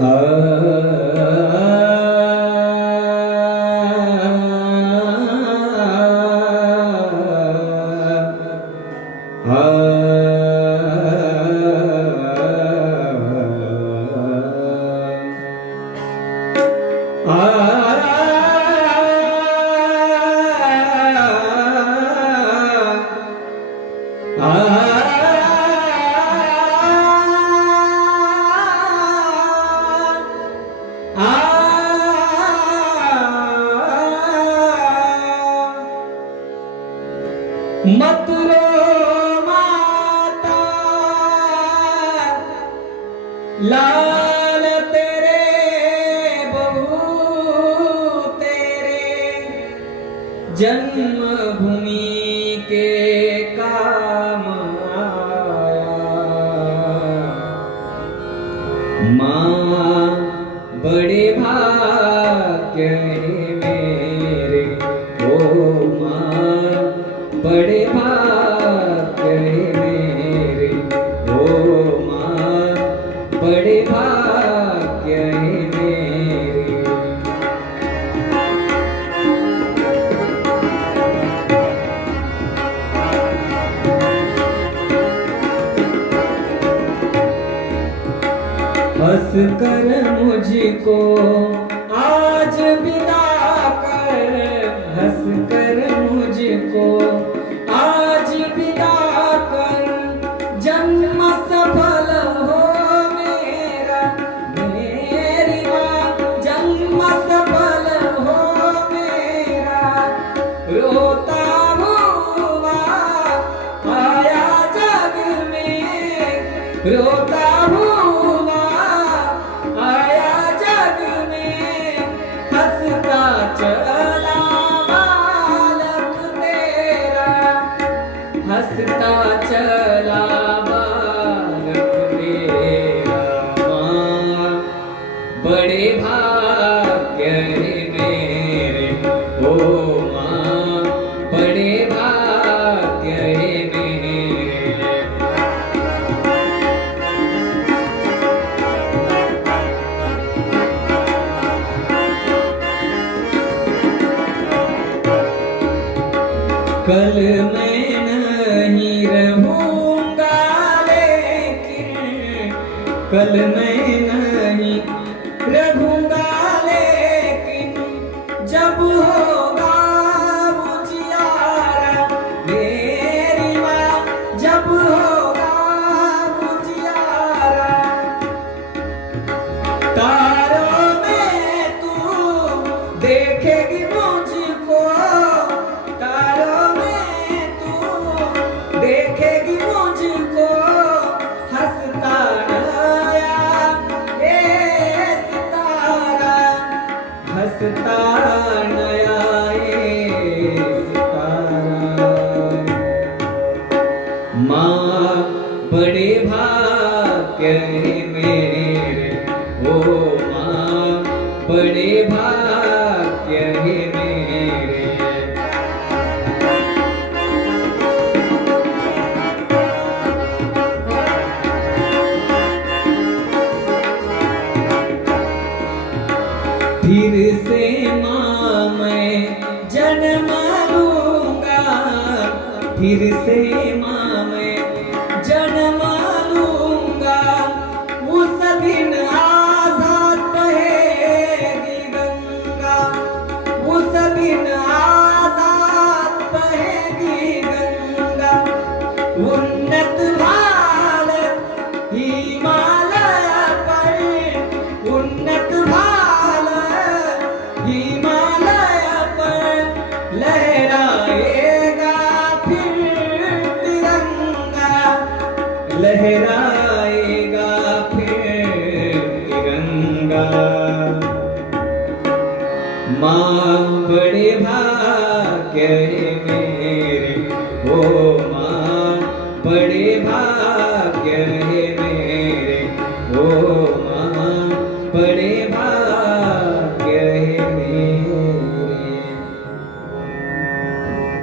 Ah मत रो माता। लाल तेरे बहू तेरे। जन्मभूमि के काम आया। माँ बड़े भाग्य हंस कर मुझको। आज विदा कर, हंस कर मुझको। आज विदा कर, जन्म सफल हो मेरा। मेरी जन्म सफल हो मेरा। रोता हुआ, आया जग में। रोता हुआ हंसता चला बालक तेरा माँ। बड़े भाग्य मेरे, ओ माँ। बड़े भाग्य मेरे। कल मैं कल में नहीं रहूँगा लेकिन जब होगा ओ माँ बड़े भाग्य है मेरे। फिर से माँ मैं जन्म लूँगा, फिर से माँ लहराएगा फिर तिरंगा माँ बड़े भाग्य मेरे। ओ माँ बड़े भाग्य